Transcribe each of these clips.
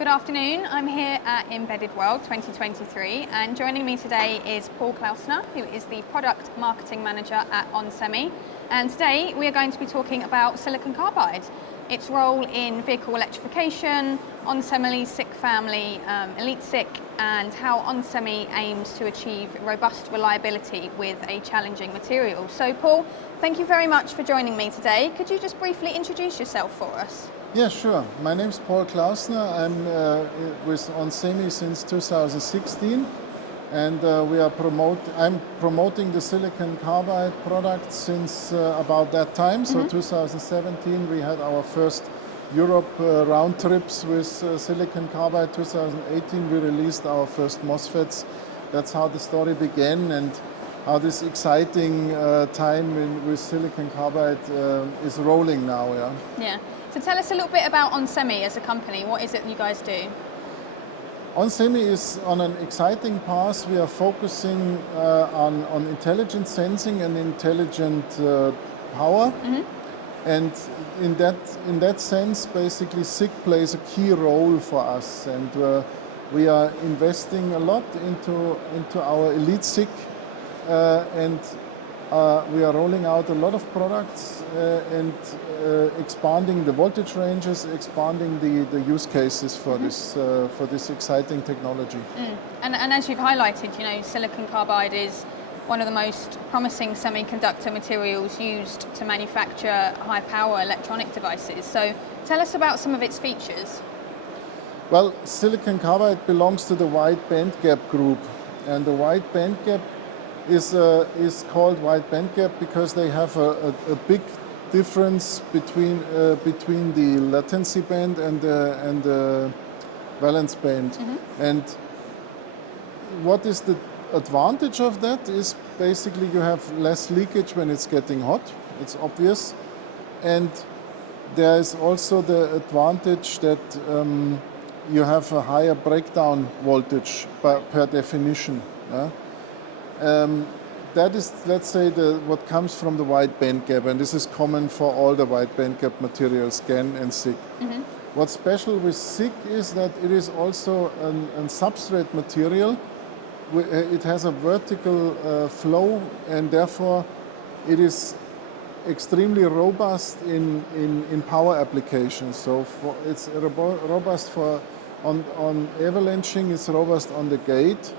Good afternoon. I'm here at Embedded World 2023, and joining me today is Paul Klausner, who is the Product Marketing Manager at onsemi. And today we are going to be talking about silicon carbide, its role in vehicle electrification, onsemi's SiC family, EliteSiC, and how onsemi aims to achieve robust reliability with a challenging material. So Paul, thank you very much for joining me today. Could you just briefly introduce yourself for us? Yeah, sure. My name is Paul Klausner. I'm with onsemi since 2016, and I'm promoting the silicon carbide product since about that time. So 2017, we had our first Europe round trips with silicon carbide. 2018, we released our first MOSFETs. That's how the story began, and how this exciting time with silicon carbide is rolling now. Yeah. So tell us a little bit about onsemi as a company. What is it you guys do? onsemi is on an exciting path. We are focusing on intelligent sensing and intelligent power. And in that sense, basically, SiC plays a key role for us. And we are investing a lot into our EliteSiC, and we are rolling out a lot of products and expanding the voltage ranges, expanding the use cases for this exciting technology. And as you've highlighted, you know, silicon carbide is one of the most promising semiconductor materials used to manufacture high-power electronic devices. So tell us about some of its features. Well, silicon carbide belongs to the wide bandgap group, and the wide bandgap is called wide bandgap because they have a big difference between the latency band and the valence band. And what is the advantage of that is basically you have less leakage when it's getting hot. It's obvious, and there is also the advantage that you have a higher breakdown voltage per definition. That is, let's say, what comes from the wide bandgap, and this is common for all the wide bandgap materials, GaN and SiC. What's special with SiC is that it is also a substrate material. It has a vertical flow, and therefore it is extremely robust in power applications. So it's robust on avalanching, it's robust on the gate.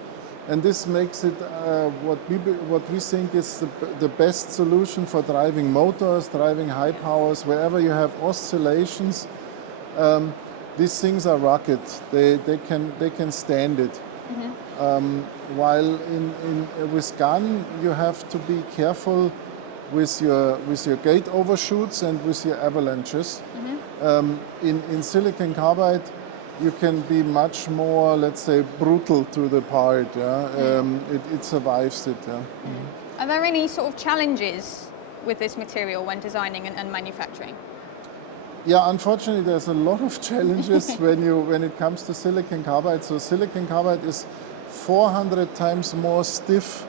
And this makes it what we think is the best solution for driving motors, driving high powers, wherever you have oscillations. These things are rugged. They can stand it. While with GaN, you have to be careful with your gate overshoots and with your avalanches. In silicon carbide, you can be much more, let's say, brutal to the part. It survives it. Are there any sort of challenges with this material when designing and manufacturing? Yeah, unfortunately, there's a lot of challenges when it comes to silicon carbide. So silicon carbide is 400 times more stiff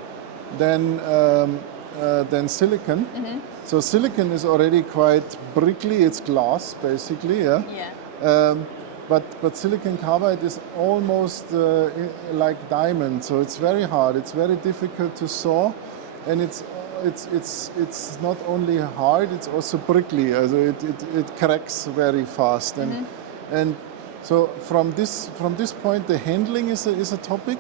than silicon. So silicon is already quite brickly. It's glass, basically. But silicon carbide is almost like diamond, so it's very hard. It's very difficult to saw, and it's not only hard; it's also prickly. Also it cracks very fast, and so from this point, the handling is a topic,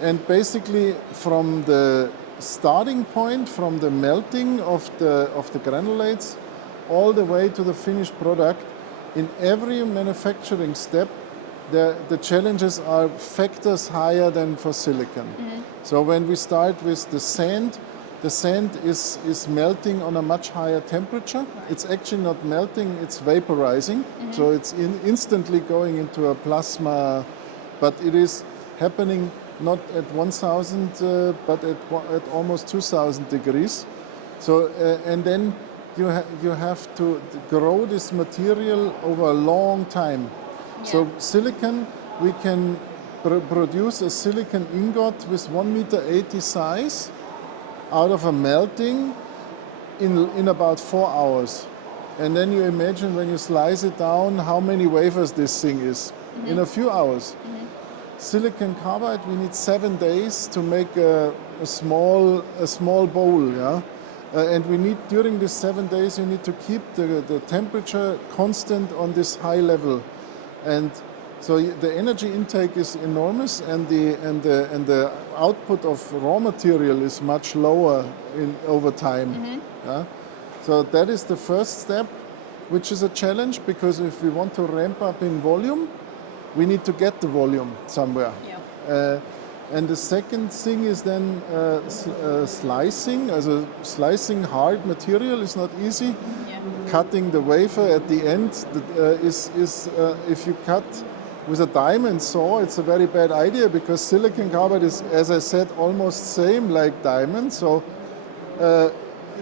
and basically from the starting point, from the melting of the granulates, all the way to the finished product. In every manufacturing step, the challenges are factors higher than for silicon. So when we start with the sand is melting on a much higher temperature. It's actually not melting, it's vaporizing. So it's instantly going into a plasma, but it is happening not at 1000, but at almost 2000 degrees. So, and then you have to grow this material over a long time. So silicon, we can produce a silicon ingot with 1.80 meter size out of a melting in about 4 hours. And then you imagine when you slice it down, how many wafers this thing is. in a few hours. Silicon carbide, we need 7 days to make a small bowl, yeah? And we need, during these 7 days, you need to keep the temperature constant on this high level. And so the energy intake is enormous, and the output of raw material is much lower over time. Yeah? So that is the first step, which is a challenge, because if we want to ramp up in volume, we need to get the volume somewhere. Yeah. And the second thing is then slicing. Slicing hard material is not easy. Yeah. Cutting the wafer at the end if you cut with a diamond saw, it's a very bad idea, because silicon carbide is, as I said, almost same like diamond. So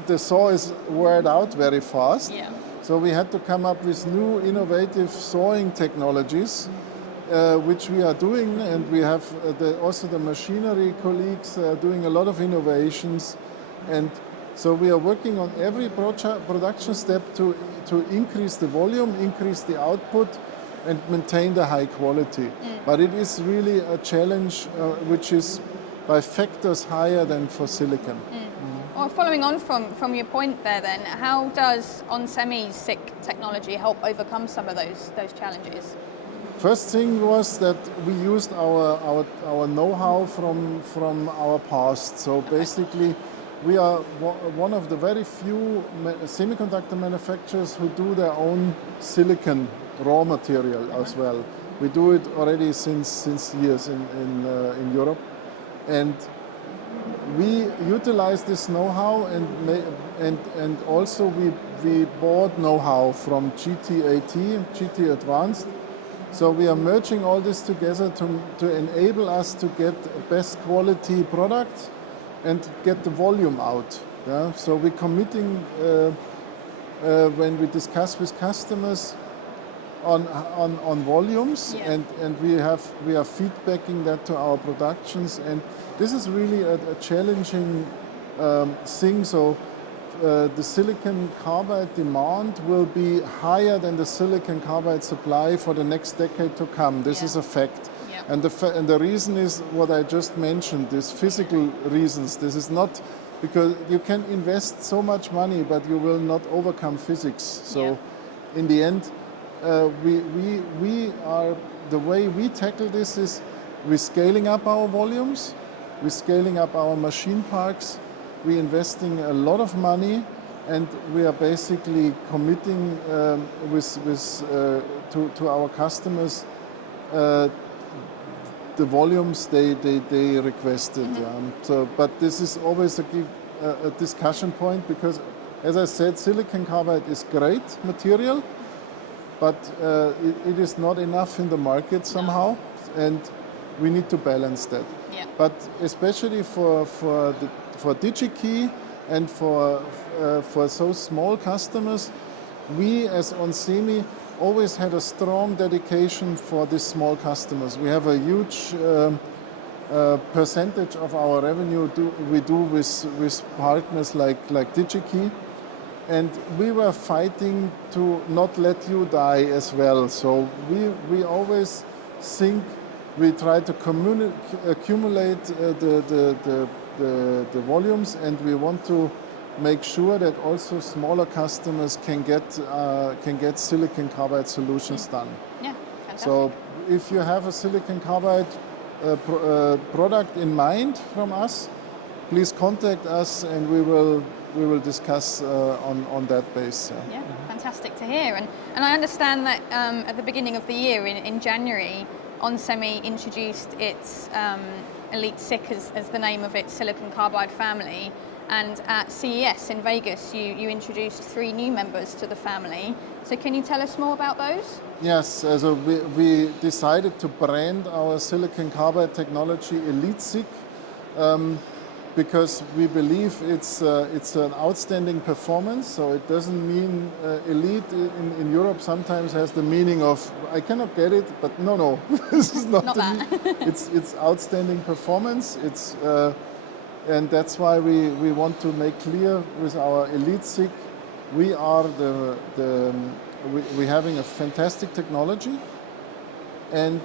the saw is worn out very fast. Yeah. So we had to come up with new innovative sawing technologies, which we are doing, and we have also the machinery colleagues doing a lot of innovations. And so we are working on every production step to increase the volume, increase the output, and maintain the high quality. But it is really a challenge which is by factors higher than for silicon. Well, following on from your point there then, how does onsemi's SiC technology help overcome some of those challenges? First thing was that we used our know-how from our past. So basically, we are one of the very few semiconductor manufacturers who do their own silicon raw material as well. We do it already since years in Europe, and we utilize this know-how, and also we bought know-how from GT Advanced. So we are merging all this together to enable us to get best quality product and get the volume out. Yeah? So we're committing when we discuss with customers on volumes, yeah. and we are feedbacking that to our productions, and this is really a challenging thing. So the silicon carbide demand will be higher than the silicon carbide supply for the next decade to come. This is a fact. Yeah. And the reason is what I just mentioned, these physical reasons. This is not because you can invest so much money, but you will not overcome physics. So in the end, we are, the way we tackle this is we're scaling up our volumes, we're scaling up our machine parks, we're investing a lot of money, and we are basically committing to our customers the volumes they requested. So, but this is always a discussion point, because, as I said, silicon carbide is great material, but it is not enough in the market somehow, and we need to balance that. Yeah. But especially for Digi-Key and for so small customers, we as onsemi always had a strong dedication for these small customers. We have a huge percentage of our revenue we do with partners like Digi-Key. And we were fighting to not let you die as well. So we always think we try to accumulate the volumes, and we want to make sure that also smaller customers can get silicon carbide solutions done. Yeah, fantastic. So if you have a silicon carbide product in mind from us, please contact us, and we will discuss on that base. Yeah, fantastic to hear. And I understand that at the beginning of the year, in January, onsemi introduced its EliteSiC as the name of its silicon carbide family. And at CES in Vegas, you introduced 3 new members to the family. So can you tell us more about those? Yes, so we decided to brand our silicon carbide technology EliteSiC, because we believe it's an outstanding performance. So it doesn't mean elite in Europe sometimes has the meaning of I cannot get it, but no, this is not that. It's outstanding performance. And that's why we want to make clear with our EliteSiC, we're having a fantastic technology, And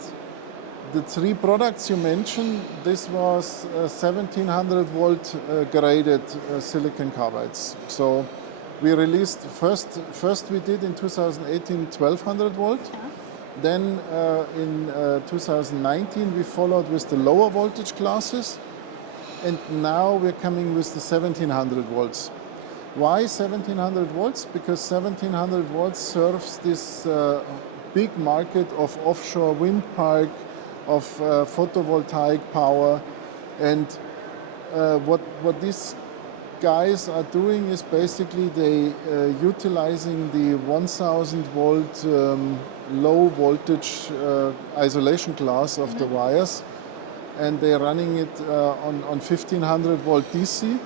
the three products you mentioned, this was 1700 volt graded silicon carbides. So we released first we did in 2018 1200 volt. Then in 2019 we followed with the lower voltage classes, and now we're coming with the 1700 volts. Why 1700 volts? Because 1700 volts serves this big market of offshore wind park, of photovoltaic power, and what these guys are doing is basically they utilizing the 1000 volt low voltage isolation class of the wires, and they're running it on 1500 volt DC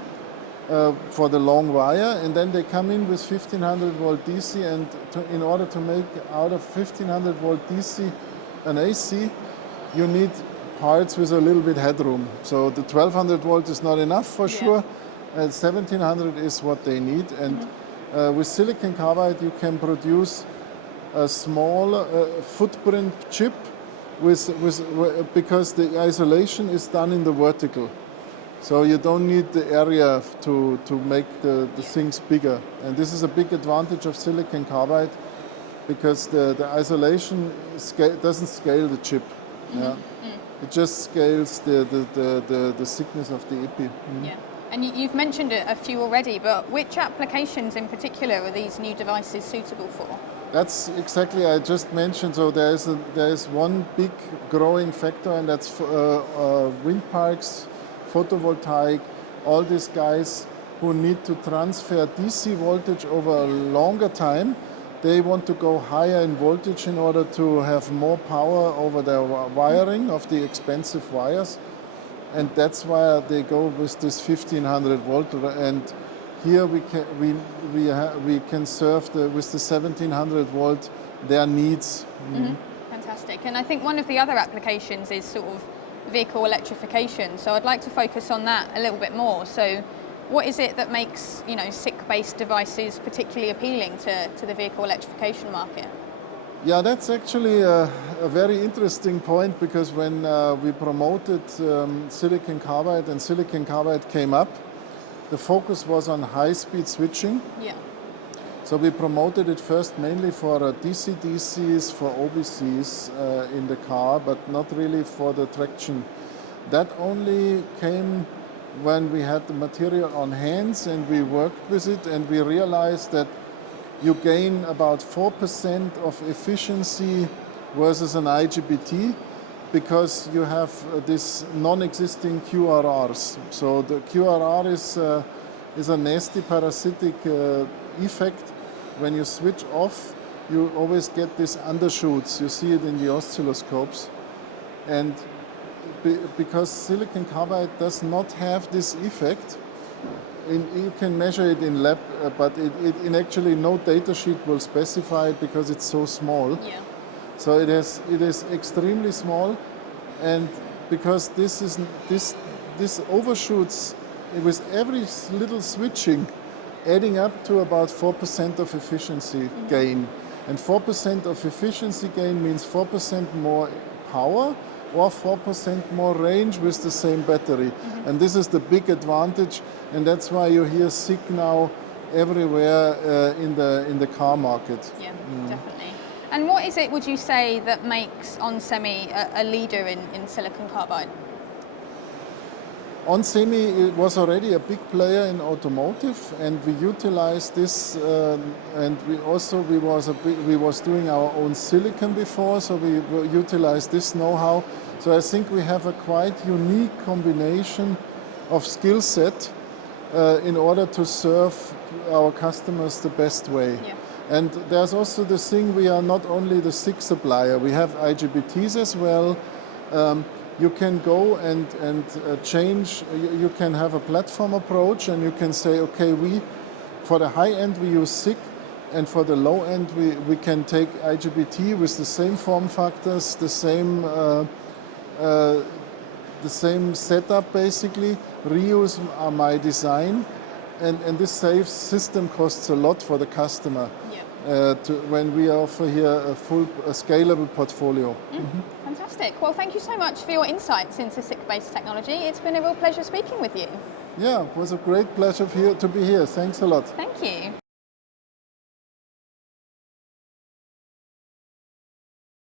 for the long wire, and then they come in with 1500 volt DC, and in order to make out of 1500 volt DC an AC, you need parts with a little bit headroom. So the 1200 volt is not enough for sure, and 1700 is what they need. And with silicon carbide you can produce a small footprint chip because the isolation is done in the vertical. So you don't need the area to make the things bigger. And this is a big advantage of silicon carbide, because the isolation doesn't scale the chip. It just scales the thickness of the epi. Yeah. And you've mentioned a few already, but which applications in particular are these new devices suitable for? That's exactly, I just mentioned. So there is one big growing factor, and that's wind parks, photovoltaic, all these guys who need to transfer DC voltage over a longer time. They want to go higher in voltage in order to have more power over their wiring of the expensive wires. And that's why they go with this 1500 volt. And here we can serve with the 1700 volt their needs. Fantastic. And I think one of the other applications is sort of vehicle electrification. So I'd like to focus on that a little bit more. So what is it that makes, SiC-based devices particularly appealing to the vehicle electrification market? Yeah, that's actually a very interesting point, because when we promoted silicon carbide and silicon carbide came up, the focus was on high-speed switching. Yeah. So we promoted it first mainly for DC-DCs, for OBCs in the car, but not really for the traction. That only came when we had the material on hands and we worked with it, and we realized that you gain about 4% of efficiency versus an IGBT, because you have this non-existing QRRs. So the QRR is a nasty parasitic effect. When you switch off, you always get these undershoots. You see it in the oscilloscopes. And because silicon carbide does not have this effect, you can measure it in lab, but in actually no data sheet will specify it because it's so small. Yeah. So it is extremely small, and because this overshoots with every little switching, adding up to about 4% of efficiency gain. And 4% of efficiency gain means 4% more power or 4% more range with the same battery. And this is the big advantage, and that's why you hear SiC now everywhere in the car market. Yeah, definitely. And what is it, would you say, that makes onsemi a leader in silicon carbide? onsemi was already a big player in automotive, and we utilized this, and we was doing our own silicon before, so we utilized this know-how. So I think we have a quite unique combination of skill set in order to serve our customers the best way. Yeah. And there's also the thing, we are not only the SiC supplier, we have IGBTs as well. You can go and change, you can have a platform approach, and you can say, okay, for the high end we use SiC, and for the low end we can take IGBT with the same form factors, the same setup basically, reuse my design, and this saves system costs a lot for the customer. Yeah. when we offer here a scalable portfolio. Fantastic. Well, thank you so much for your insights into SiC-based technology. It's been a real pleasure speaking with you. Yeah, it was a great pleasure to be here. Thanks a lot. Thank you.